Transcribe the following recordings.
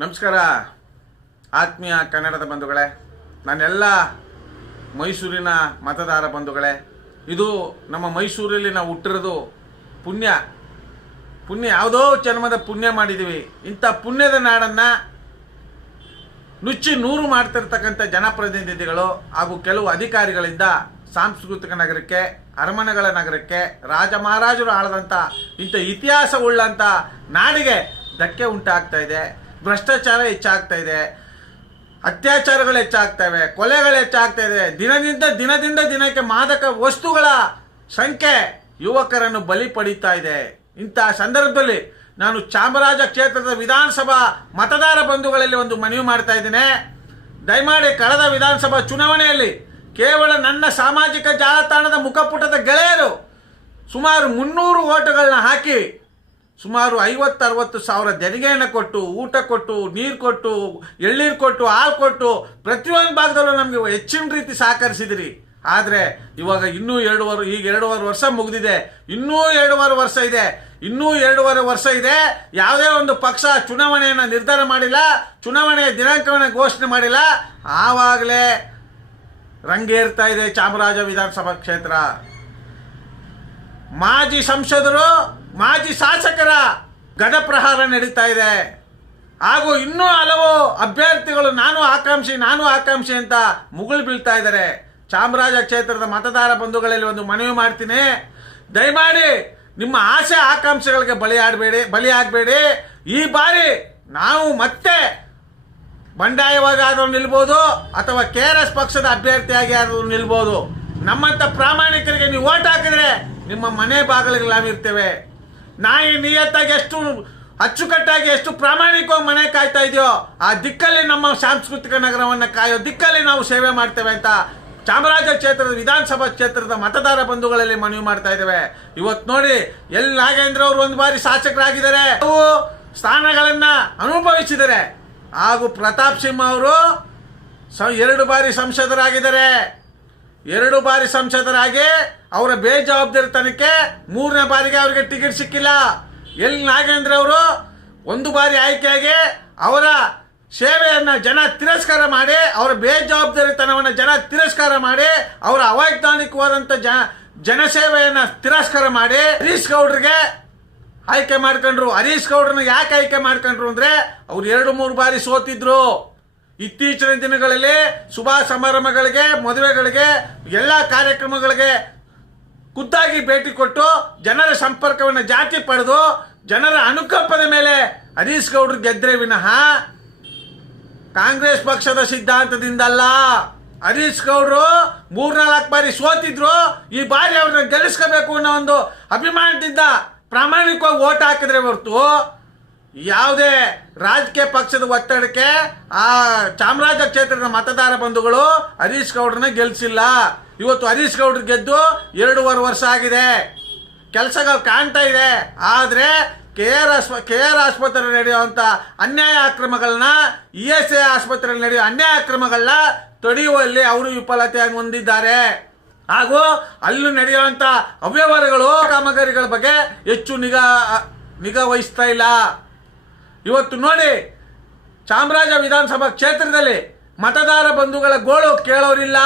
ನಮಸ್ಕಾರ ಆತ್ಮೀಯ ಕನ್ನಡದ ಬಂಧುಗಳೇ, ನನ್ನೆಲ್ಲ ಮೈಸೂರಿನ ಮತದಾರ ಬಂಧುಗಳೇ. ಇದು ನಮ್ಮ ಮೈಸೂರಲ್ಲಿ ನಾವು ಹುಟ್ಟಿರೋದು ಪುಣ್ಯ ಯಾವುದೋ ಜನ್ಮದ ಪುಣ್ಯ ಮಾಡಿದ್ದೀವಿ. ಇಂಥ ಪುಣ್ಯದ ನಾಡನ್ನು ನುಚ್ಚಿ ನೂರು ಮಾಡ್ತಿರ್ತಕ್ಕಂಥ ಜನಪ್ರತಿನಿಧಿಗಳು ಹಾಗೂ ಕೆಲವು ಅಧಿಕಾರಿಗಳಿಂದ ಸಾಂಸ್ಕೃತಿಕ ನಗರಕ್ಕೆ, ಅರಮನೆಗಳ ನಗರಕ್ಕೆ, ರಾಜ ಮಹಾರಾಜರು ಆಳದಂಥ ಇಂಥ ಇತಿಹಾಸವುಳ್ಳಂಥ ನಾಡಿಗೆ ಧಕ್ಕೆ ಉಂಟಾಗ್ತಾ ಇದೆ. ಭ್ರಷ್ಟಾಚಾರ ಹೆಚ್ಚಾಗ್ತಾ ಇದೆ, ಅತ್ಯಾಚಾರಗಳು ಹೆಚ್ಚಾಗ್ತವೆ, ಕೊಲೆಗಳು ಹೆಚ್ಚಾಗ್ತಾ ಇದೆ. ದಿನದಿಂದ ದಿನಕ್ಕೆ ಮಾದಕ ವಸ್ತುಗಳ ಸಂಖ್ಯೆ ಯುವಕರನ್ನು ಬಲಿ ಪಡೀತಾ ಇದೆ. ಇಂತಹ ಸಂದರ್ಭದಲ್ಲಿ ನಾನು ಚಾಮರಾಜ ಕ್ಷೇತ್ರದ ವಿಧಾನಸಭಾ ಮತದಾರ ಬಂಧುಗಳಲ್ಲಿ ಒಂದು ಮನವಿ ಮಾಡ್ತಾ ಇದ್ದೇನೆ. ದಯಮಾಡಿ ಕಳೆದ ವಿಧಾನಸಭಾ ಚುನಾವಣೆಯಲ್ಲಿ ಕೇವಲ ನನ್ನ ಸಾಮಾಜಿಕ ಜಾಲತಾಣದ ಮುಖಪುಟದ ಗೆಳೆಯರು ಸುಮಾರು 300 ಓಟುಗಳನ್ನ ಹಾಕಿ ಸುಮಾರು 50-60 ಸಾವಿರ ತೆರಿಗೆಯನ್ನು ಕೊಟ್ಟು, ಊಟ ಕೊಟ್ಟು, ನೀರು ಕೊಟ್ಟು, ಎಳ್ನೀರು ಕೊಟ್ಟು, ಹಾಲು ಕೊಟ್ಟು ಪ್ರತಿಯೊಂದು ಭಾಗದಲ್ಲೂ ನಮಗೆ ಹೆಚ್ಚಿನ ರೀತಿ ಸಹಕರಿಸಿದಿರಿ. ಆದರೆ ಇವಾಗ ಇನ್ನೂ 2.5 ವರ್ಷ ಮುಗಿದಿದೆ. ಇನ್ನೂ 2.5 ವರ್ಷ ಇದೆ. ಇನ್ನೂ 2.5 ವರ್ಷ ಇದೆ. ಯಾವುದೇ ಒಂದು ಪಕ್ಷ ಚುನಾವಣೆಯನ್ನು ನಿರ್ಧಾರ ಮಾಡಿಲ್ಲ, ಚುನಾವಣೆಯ ದಿನಾಂಕವನ್ನು ಘೋಷಣೆ ಮಾಡಿಲ್ಲ. ಆವಾಗಲೇ ರಂಗೇರ್ತಾ ಇದೆ ಚಾಮರಾಜ ವಿಧಾನಸಭಾ ಕ್ಷೇತ್ರ. ಮಾಜಿ ಸಂಸದರು, ಮಾಜಿ ಶಾಸಕರ ಗದಪ್ರಹಾರ ನಡೀತಾ ಇದೆ. ಹಾಗೂ ಇನ್ನೂ ಹಲವು ಅಭ್ಯರ್ಥಿಗಳು ನಾನು ಆಕಾಂಕ್ಷಿ ಅಂತ ಮುಗುಳು ಬೀಳ್ತಾ ಇದ್ದಾರೆ. ಚಾಮರಾಜ ಕ್ಷೇತ್ರದ ಮತದಾರ ಬಂಧುಗಳಲ್ಲಿ ಒಂದು ಮನವಿ ಮಾಡ್ತೀನಿ. ದಯಮಾಡಿ ನಿಮ್ಮ ಆಸೆ ಆಕಾಂಕ್ಷೆಗಳಿಗೆ ಬಲಿಯಾಗಬೇಡಿ. ಈ ಬಾರಿ ನಾವು ಮತ್ತೆ ಬಂಡಾಯವಾಗಿ ಆದರೂ ನಿಲ್ಬೋದು, ಅಥವಾ KRS ಪಕ್ಷದ ಅಭ್ಯರ್ಥಿಯಾಗಿ ಆದರೂ ನಿಲ್ಬೋದು. ನಮ್ಮಂಥ ಪ್ರಾಮಾಣಿಕರಿಗೆ ನೀವು ಓಟ್ ಹಾಕಿದ್ರೆ ನಿಮ್ಮ ಮನೆ ಬಾಗಿಲಿಗೆ ನಾವಿರ್ತೇವೆ. ನಾಯಿ ನಿಯತ್ತಾಗಿ ಎಷ್ಟು ಅಚ್ಚುಕಟ್ಟಾಗಿ, ಎಷ್ಟು ಪ್ರಾಮಾಣಿಕವಾಗಿ ಮನೆ ಕಾಯ್ತಾ ಇದೆಯೋ, ಆ ದಿಕ್ಕಲ್ಲಿ ನಮ್ಮ ಸಾಂಸ್ಕೃತಿಕ ನಗರವನ್ನು ಕಾಯೋ ದಿಕ್ಕಲ್ಲಿ ನಾವು ಸೇವೆ ಮಾಡ್ತೇವೆ ಅಂತ ಚಾಮರಾಜ ಕ್ಷೇತ್ರದ ವಿಧಾನಸಭಾ ಕ್ಷೇತ್ರದ ಮತದಾರ ಬಂಧುಗಳಲ್ಲಿ ಮನವಿ ಮಾಡ್ತಾ ಇದ್ದೇವೆ. ಇವತ್ತು ನೋಡಿ, ಎಲ್ ನಾಗೇಂದ್ರ ಅವರು ಒಂದು ಬಾರಿ ಶಾಸಕರಾಗಿದ್ದಾರೆ, ಅವು ಸ್ಥಾನಗಳನ್ನ ಅನುಭವಿಸಿದ್ದಾರೆ. ಹಾಗೂ ಪ್ರತಾಪ್ ಸಿಂಹ ಅವರು 2 ಬಾರಿ ಸಂಸದರಾಗಿದ್ದಾರೆ. 2 ಬಾರಿ ಸಂಸದರಾಗಿ ಅವರ ಬೇಜವಾಬ್ದಾರಿತನಕ್ಕೆ 3ನೇ ಬಾರಿಗೆ ಅವರಿಗೆ ಟಿಕೆಟ್ ಸಿಕ್ಕಿಲ್ಲ. ಎಲ್ ನಾಗೇಂದ್ರ ಅವರು 1 ಬಾರಿ ಆಯ್ಕೆಯಾಗಿ ಅವರ ಸೇವೆಯನ್ನು ಜನ ತಿರಸ್ಕಾರ ಮಾಡಿ, ಅವರ ಬೇಜವಾಬ್ದಾರಿತನವನ್ನು ಜನ ತಿರಸ್ಕಾರ ಮಾಡಿ, ಅವರ ಅವೈಜ್ಞಾನಿಕವಾದಂಥ ಜನಸೇವೆಯನ್ನು ತಿರಸ್ಕಾರ ಮಾಡಿ ಹರೀಶ್ ಗೌಡ್ರಿಗೆ ಆಯ್ಕೆ ಮಾಡ್ಕೊಂಡ್ರು. ಹರೀಶ್ ಗೌಡ್ರನ್ನ ಯಾಕೆ ಆಯ್ಕೆ ಮಾಡ್ಕೊಂಡ್ರು ಅಂದ್ರೆ ಅವ್ರು 2-3 ಬಾರಿ ಸೋತಿದ್ರು. ಇತ್ತೀಚಿನ ದಿನಗಳಲ್ಲಿ ಶುಭ ಸಮಾರಂಭಗಳಿಗೆ, ಮದುವೆಗಳಿಗೆ, ಎಲ್ಲ ಕಾರ್ಯಕ್ರಮಗಳಿಗೆ ಖುದ್ದಾಗಿ ಭೇಟಿ ಕೊಟ್ಟು ಜನರ ಸಂಪರ್ಕವನ್ನು ಜಾತಿ ಪಡೆದು ಜನರ ಅನುಕಂಪದ ಮೇಲೆ ಹರೀಶ್ ಗೌಡ್ರು ಗೆದ್ರೆ ವಿನಃ ಕಾಂಗ್ರೆಸ್ ಪಕ್ಷದ ಸಿದ್ಧಾಂತದಿಂದಲ್ಲ. ಹರೀಶ್ ಗೌಡ್ರು 3-4 ಬಾರಿ ಸೋತಿದ್ರು. ಈ ಬಾರಿ ಅವ್ರನ್ನ ಗೆಲ್ಲಿಸ್ಕೋಬೇಕು ಅನ್ನೋ ಒಂದು ಅಭಿಮಾನದಿಂದ ಪ್ರಾಮಾಣಿಕವಾಗಿ ಓಟ್ ಹಾಕಿದ್ರೆ ಹೊರತು ಯಾವುದೇ ರಾಜಕೀಯ ಪಕ್ಷದ ಒತ್ತಡಕ್ಕೆ ಆ ಚಾಮರಾಜ ಕ್ಷೇತ್ರದ ಮತದಾರ ಬಂಧುಗಳು ಹರೀಶ್ ಗೌಡ್ರನ್ನ ಗೆಲ್ಲಿಸಿಲ್ಲ. ಇವತ್ತು ಹರೀಶ್ ಗೌಡ್ರು ಗೆದ್ದು 2.5 ವರ್ಷ ಆಗಿದೆ. ಕೆಲಸಗಳು ಕಾಣ್ತಾ ಇದೆ. ಆದರೆ KR ಆಸ್ಪತ್ರೆ ನಡೆಯುವಂಥ ಅನ್ಯಾಯ ಅಕ್ರಮಗಳನ್ನ, ESI ಆಸ್ಪತ್ರೆಯಲ್ಲಿ ನಡೆಯುವ ಅನ್ಯಾಯ ಅಕ್ರಮಗಳನ್ನ ತಡೆಯುವಲ್ಲಿ ಅವರು ವಿಫಲತೆಯನ್ನು ಹೊಂದಿದ್ದಾರೆ. ಹಾಗೂ ಅಲ್ಲಿ ನಡೆಯುವಂಥ ಅವ್ಯವಹಾರಗಳು, ಕಾಮಗಾರಿಗಳ ಬಗ್ಗೆ ಹೆಚ್ಚು ನಿಗಾ ವಹಿಸ್ತಾ ಇಲ್ಲ. ಇವತ್ತು ನೋಡಿ, ಚಾಮರಾಜ ವಿಧಾನಸಭಾ ಕ್ಷೇತ್ರದಲ್ಲಿ ಮತದಾರ ಬಂಧುಗಳ ಗೋಳು ಕೇಳೋರಿಲ್ಲ.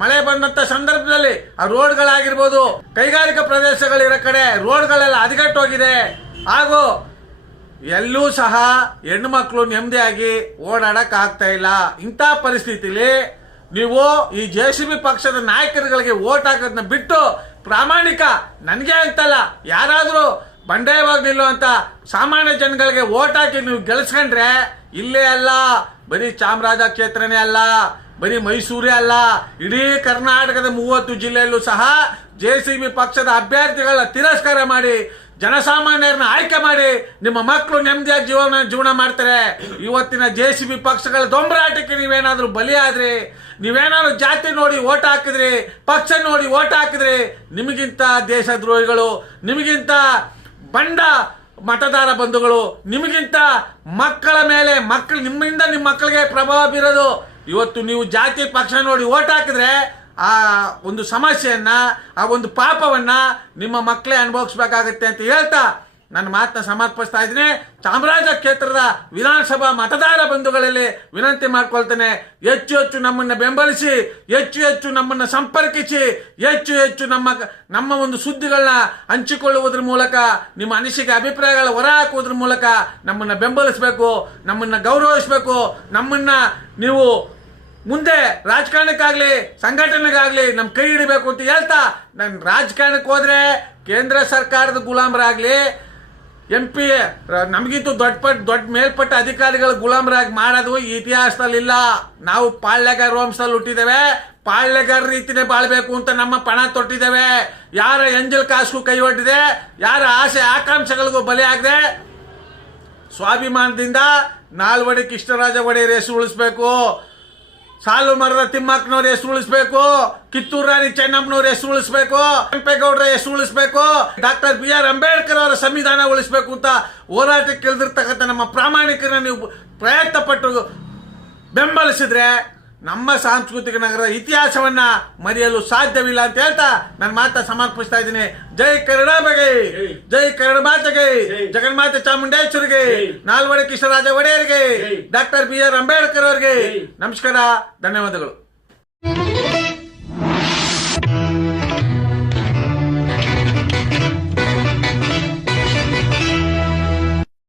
ಮಳೆ ಬಂದಂಥ ಸಂದರ್ಭದಲ್ಲಿ ಆ ರೋಡ್ಗಳಾಗಿರ್ಬೋದು, ಕೈಗಾರಿಕಾ ಪ್ರದೇಶಗಳಿರೋ ಕಡೆ ರೋಡ್ಗಳೆಲ್ಲ ಹದಗೆಟ್ಟೋಗಿದೆ. ಹಾಗೂ ಎಲ್ಲೂ ಸಹ ಹೆಣ್ಣು ಮಕ್ಕಳು ನೆಮ್ಮದಿಯಾಗಿ ಓಡಾಡಕ್ ಆಗ್ತಾ ಇಲ್ಲ. ಇಂಥ ಪರಿಸ್ಥಿತಿಲಿ ನೀವು ಈ JCB ಪಕ್ಷದ ನಾಯಕರುಗಳಿಗೆ ಓಟ್ ಹಾಕೋದನ್ನ ಬಿಟ್ಟು ಪ್ರಾಮಾಣಿಕ, ನನಗೆ ಅಂತಲ್ಲ, ಯಾರಾದರೂ ಬಂಡಾಯವಾಗಿ ನಿಲ್ಲುವಂಥ ಸಾಮಾನ್ಯ ಜನಗಳಿಗೆ ಓಟ್ ಹಾಕಿ ನೀವು ಗೆಲ್ಲಿಸ್ಕೊಂಡ್ರೆ ಇಲ್ಲೇ ಅಲ್ಲ, ಬರೀ ಚಾಮರಾಜ ಕ್ಷೇತ್ರನೇ ಅಲ್ಲ, ಬರೀ ಮೈಸೂರೇ ಅಲ್ಲ, ಇಡೀ ಕರ್ನಾಟಕದ 30 ಜಿಲ್ಲೆಯಲ್ಲೂ ಸಹ JCB ಪಕ್ಷದ ಅಭ್ಯರ್ಥಿಗಳನ್ನ ತಿರಸ್ಕಾರ ಮಾಡಿ ಜನಸಾಮಾನ್ಯರನ್ನ ಆಯ್ಕೆ ಮಾಡಿ ನಿಮ್ಮ ಮಕ್ಕಳು ನೆಮ್ಮದಿಯಾಗಿ ಜೀವನ ಮಾಡ್ತಾರೆ. ಇವತ್ತಿನ JCB ಪಕ್ಷಗಳ ದೊಂಬರಾಟಕ್ಕೆ ನೀವೇನಾದ್ರೂ ಬಲಿಯಾದ್ರಿ, ನೀವೇನಾದ್ರೂ ಜಾತಿ ನೋಡಿ ಓಟ್ ಹಾಕಿದ್ರಿ, ಪಕ್ಷ ನೋಡಿ ಓಟ್ ಹಾಕಿದ್ರಿ, ನಿಮಗಿಂತ ದೇಶದ್ರೋಹಿಗಳು, ನಿಮಗಿಂತ ಬಂಡ ಮತದಾರ ಬಂಧುಗಳು, ನಿಮಗಿಂತ ಮಕ್ಕಳ ಮೇಲೆ ನಿಮ್ಮಿಂದ ನಿಮ್ಮ ಮಕ್ಕಳಿಗೆ ಪ್ರಭಾವ ಬೀರೋದು. ಇವತ್ತು ನೀವು ಜಾತಿ ಪಕ್ಷ ನೋಡಿ ಓಟ್ ಹಾಕಿದ್ರೆ ಆ ಒಂದು ಸಮಸ್ಯೆಯನ್ನ, ಆ ಒಂದು ಪಾಪವನ್ನ ನಿಮ್ಮ ಮಕ್ಕಳೇ ಅನುಭವಿಸ್ಬೇಕಾಗತ್ತೆ ಅಂತ ಹೇಳ್ತಾ ನನ್ನ ಮಾತನ್ನ ಸಮರ್ಪಿಸ್ತಾ ಇದ್ದೀನಿ. ಚಾಮರಾಜ ಕ್ಷೇತ್ರದ ವಿಧಾನಸಭಾ ಮತದಾರ ಬಂಧುಗಳಲ್ಲಿ ವಿನಂತಿ ಮಾಡ್ಕೊಳ್ತೇನೆ, ಹೆಚ್ಚು ಹೆಚ್ಚು ನಮ್ಮನ್ನು ಬೆಂಬಲಿಸಿ, ಹೆಚ್ಚು ಹೆಚ್ಚು ನಮ್ಮನ್ನು ಸಂಪರ್ಕಿಸಿ, ಹೆಚ್ಚು ಹೆಚ್ಚು ನಮ್ಮ ಒಂದು ಸುದ್ದಿಗಳನ್ನ ಹಂಚಿಕೊಳ್ಳುವುದ್ರ ಮೂಲಕ, ನಿಮ್ಮ ಅನಿಸಿಕೆ ಅಭಿಪ್ರಾಯಗಳ ಹೊರ ಹಾಕುವುದ್ರ ಮೂಲಕ ನಮ್ಮನ್ನು ಬೆಂಬಲಿಸಬೇಕು, ನಮ್ಮನ್ನು ಗೌರವಿಸಬೇಕು. ನಮ್ಮನ್ನು ನೀವು ಮುಂದೆ ರಾಜಕಾರಣಕ್ಕಾಗಲಿ ಸಂಘಟನೆಗಾಗಲಿ ನಮ್ಮ ಕೈ ಹಿಡಬೇಕು ಅಂತ ಹೇಳ್ತಾ, ನಾನು ರಾಜಕಾರಣಕ್ಕೆ ಹೋದ್ರೆ ಕೇಂದ್ರ ಸರ್ಕಾರದ ಗುಲಾಮರಾಗಲಿ, MP ನಮಗಿಂತೂ ದೊಡ್ಡ ಮೇಲ್ಪಟ್ಟ ಅಧಿಕಾರಿಗಳ ಗುಲಾಮರಾಗಿ ಮಾಡೋದು ಈ ಇತಿಹಾಸದಲ್ಲಿಲ್ಲ. ನಾವು ಪಾಳ್ಯಗಾರ ವಂಶದಲ್ಲಿ ಹುಟ್ಟಿದ್ದೇವೆ, ಪಾಳ್ಯಗಾರ ರೀತಿನೇ ಬಾಳ್ಬೇಕು ಅಂತ ನಮ್ಮ ಪಣ ತೊಟ್ಟಿದ್ದೇವೆ. ಯಾರ ಎಂಜಲ್ ಕಾಸ್ಗೂ ಕೈ ಹೊಟ್ಟಿದೆ, ಯಾರ ಆಸೆ ಆಕಾಂಕ್ಷೆಗಳಿಗೂ ಬಲಿ ಆಗದೆ ಸ್ವಾಭಿಮಾನದಿಂದ ನಾಲ್ವಡಿ ಕೃಷ್ಣರಾಜ ಒಡೆಯರ್ ಹೆಸರು ಉಳಿಸ್ಬೇಕು, ಸಾಲು ಮರದ ತಿಮ್ಮಕ್ಕನವ್ರ ಹೆಸರು ಉಳಿಸ್ಬೇಕು, ಕಿತ್ತೂರು ರಾಣಿ ಚೆನ್ನಮ್ಮನವ್ರ ಹೆಸರು ಉಳಿಸ್ಬೇಕು, ಕೆಂಪೇಗೌಡರ ಹೆಸರು ಉಳಿಸ್ಬೇಕು, ಡಾಕ್ಟರ್ BR ಅಂಬೇಡ್ಕರ್ ಅವರ ಸಂವಿಧಾನ ಉಳಿಸ್ಬೇಕು ಅಂತ ಹೋರಾಟಕ್ಕೆ ಇಳಿದಿರ್ತಕ್ಕಂಥ ನಮ್ಮ ಪ್ರಾಮಾಣಿಕರನ್ನ ನೀವು ಪ್ರಯತ್ನ ಪಟ್ಟು ಬೆಂಬಲಿಸಿದ್ರೆ ನಮ್ಮ ಸಾಂಸ್ಕೃತಿಕ ನಗರದ ಇತಿಹಾಸವನ್ನ ಮರೆಯಲು ಸಾಧ್ಯವಿಲ್ಲ ಅಂತ ಹೇಳ್ತಾ ನನ್ನ ಮಾತ ಸಮರ್ಪಿಸ್ತಾ ಇದ್ದೀನಿ. ಜೈ ಕನ್ನಡಾಂಬೆಗೆ, ಜೈ ಕನ್ನಡ ಮಾತೆಗೆ, ಜಗನ್ಮಾತೆ ಚಾಮುಂಡೇಶ್ವರಿಗೆ, ನಾಲ್ವಡಿ ಕೃಷ್ಣರಾಜ ಒಡೆಯರಿಗೆ, ಡಾಕ್ಟರ್ BR ಅಂಬೇಡ್ಕರ್ ಅವರಿಗೆ ನಮಸ್ಕಾರ, ಧನ್ಯವಾದಗಳು.